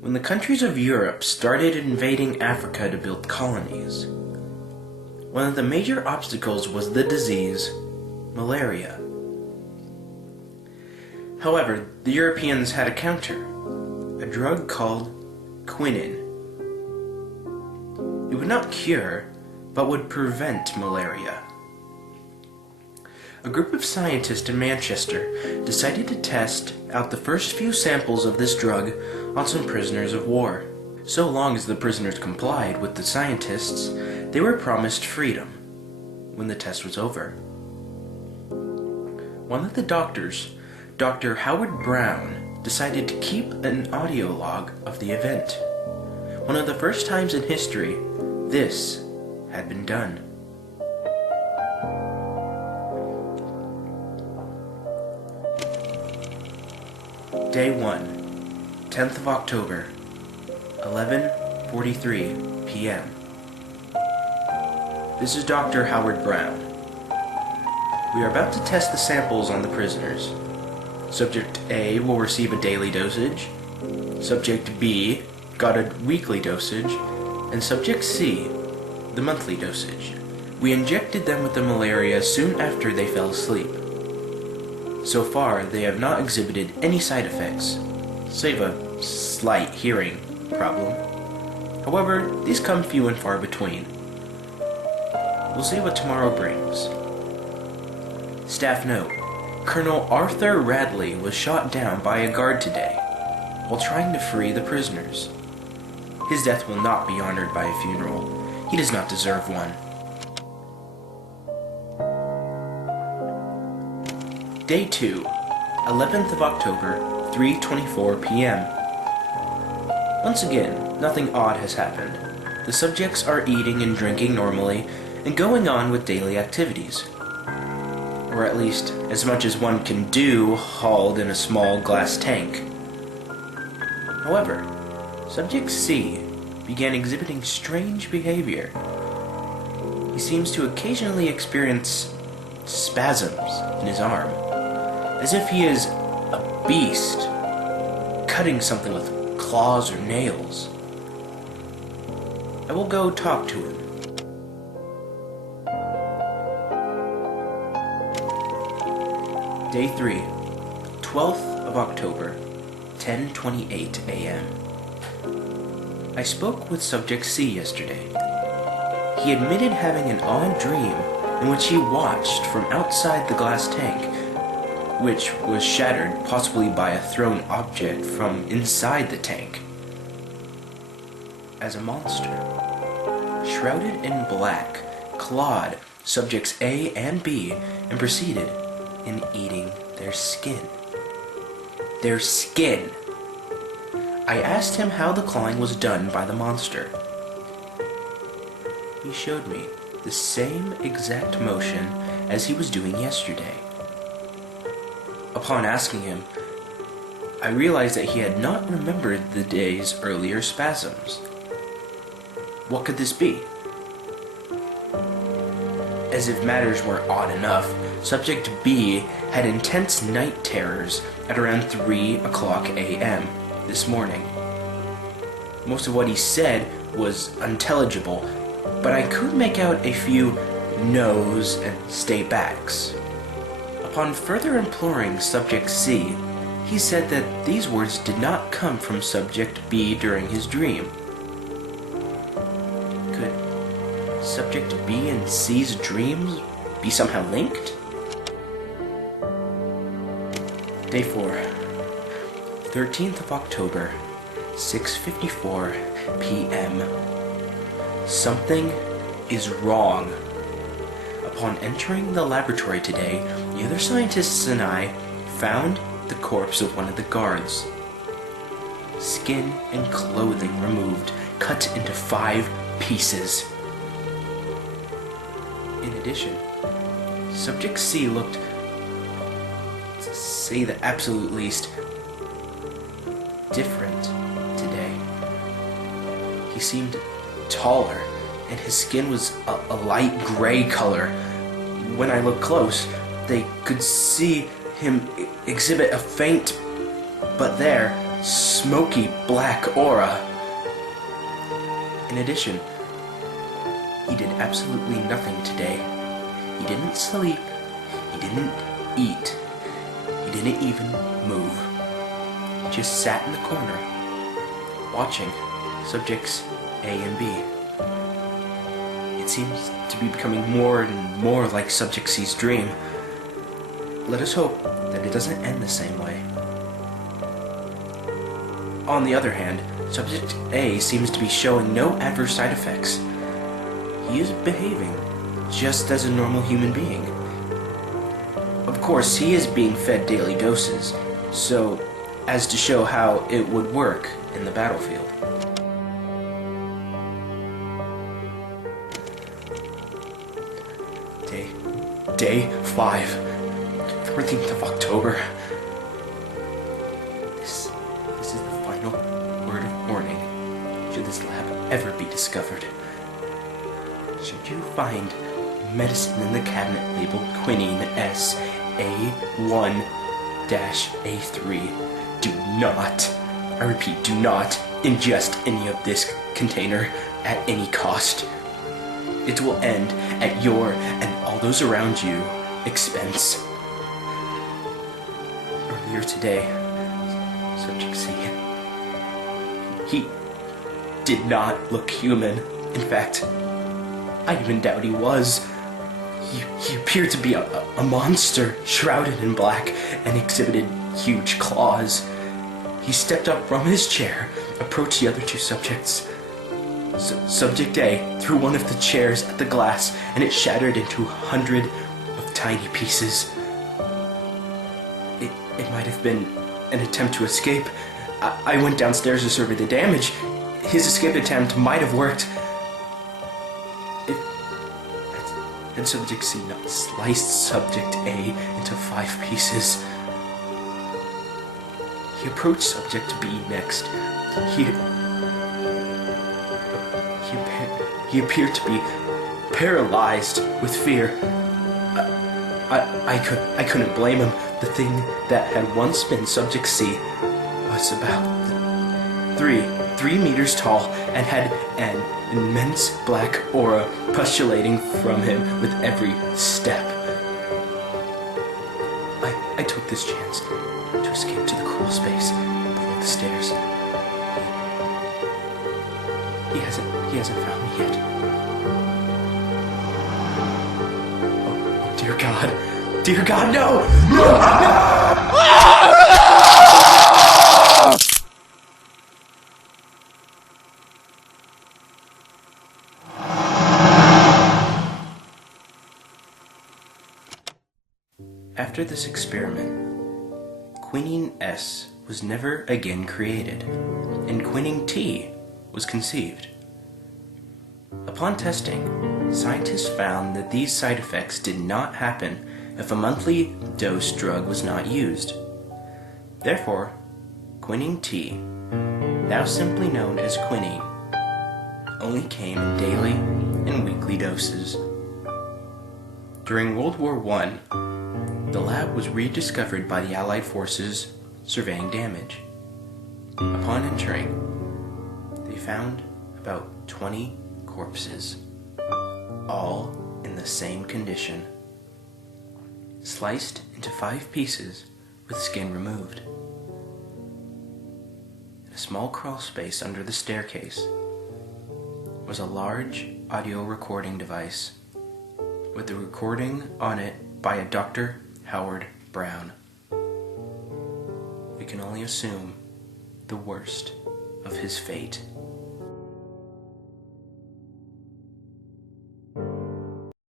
When the countries of Europe started invading Africa to build colonies, one of the major obstacles was the disease, malaria. However, the Europeans had a counter, a drug called quinine. It would not cure, but would prevent malaria. A group of scientists in Manchester decided to test out the first few samples of this drug on some prisoners of war. So long as the prisoners complied with the scientists, they were promised freedom when the test was over. One of the doctors, Dr. Howard Brown, decided to keep an audio log of the event. One of the first times in history this had been done. Day 1, 10th of October, 11:43 p.m. This is Dr. Howard Brown. We are about to test the samples on the prisoners. Subject A will receive a daily dosage, Subject B got a weekly dosage, and Subject C, the monthly dosage. We injected them with the malaria soon after they fell asleep. So far, they have not exhibited any side effects, save a slight hearing problem. However, these come few and far between. We'll see what tomorrow brings. Staff note: Colonel Arthur Radley was shot down by a guard today while trying to free the prisoners. His death will not be honored by a funeral. He does not deserve one. Day 2, 11th of October, 3:24 p.m. Once again, nothing odd has happened. The subjects are eating and drinking normally and going on with daily activities. Or at least, as much as one can do hauled in a small glass tank. However, Subject C began exhibiting strange behavior. He seems to occasionally experience spasms in his arm, as if he is a beast, cutting something with claws or nails. I will go talk to him. Day 3, 12th of October, 10:28 a.m. I spoke with Subject C yesterday. He admitted having an odd dream in which he watched from outside the glass tank, which was shattered possibly by a thrown object from inside the tank, as a monster, shrouded in black, clawed Subjects A and B and proceeded in eating their skin. Their skin! I asked him how the clawing was done by the monster. He showed me the same exact motion as he was doing yesterday. Upon asking him, I realized that he had not remembered the day's earlier spasms. What could this be? As if matters were odd enough, Subject B had intense night terrors at around 3 o'clock a.m. this morning. Most of what he said was unintelligible, but I could make out a few no's and stay backs. Upon further imploring Subject C, he said that these words did not come from Subject B during his dream. Could Subject B and C's dreams be somehow linked? Day 4, 13th of October, 6:54 p.m. Something is wrong. Upon entering the laboratory today, the other scientists and I found the corpse of one of the guards. Skin and clothing removed, cut into 5 pieces. In addition, Subject C looked, to say the absolute least, different today. He seemed taller, and his skin was a light gray color. When I looked close, they could see him exhibit a faint, but there, smoky black aura. In addition, he did absolutely nothing today. He didn't sleep, he didn't eat, he didn't even move. He just sat in the corner, watching subjects A and B. It seems to be becoming more and more like Subject C's dream. Let us hope that it doesn't end the same way. On the other hand, Subject A seems to be showing no adverse side effects. He is behaving just as a normal human being. Of course, he is being fed daily doses, so as to show how it would work in the battlefield. Day 5, 14th of October. This is the final word of warning, should this lab ever be discovered. Should you find medicine in the cabinet labeled Quineine S A1-A3, do not, I repeat, do not ingest any of this container at any cost. It will end at your and all those around you expense. Earlier today, Subject C, he did not look human. In fact, I even doubt he was. He appeared to be a monster, shrouded in black, and exhibited huge claws. He stepped up from his chair, approached the other two subjects. Subject A threw one of the chairs at the glass, and it shattered into 100 of tiny pieces. It might have been an attempt to escape. I went downstairs to survey the damage. His escape attempt might have worked. Had Subject C not sliced Subject A into 5 pieces. He approached Subject B next. He appeared to be paralyzed with fear. I couldn't blame him. The thing that had once been Subject C was about 3 meters tall and had an immense black aura punctulating from him with every step. I took this chance to escape to the crawl space below the stairs. He hasn't found me yet. Oh, dear God. Dear God, no! No! After this experiment, Quineine S was never again created, and Quineine T was conceived. Upon testing, scientists found that these side effects did not happen if a monthly dose drug was not used. Therefore, Quineine T, now simply known as quinine, only came in daily and weekly doses. During World War I, the lab was rediscovered by the Allied forces surveying damage. Upon entering, they found about 20 corpses, all in the same condition, sliced into 5 pieces with skin removed. In a small crawl space under the staircase was a large audio recording device with the recording on it by a Dr. Howard Brown. We can only assume the worst of his fate.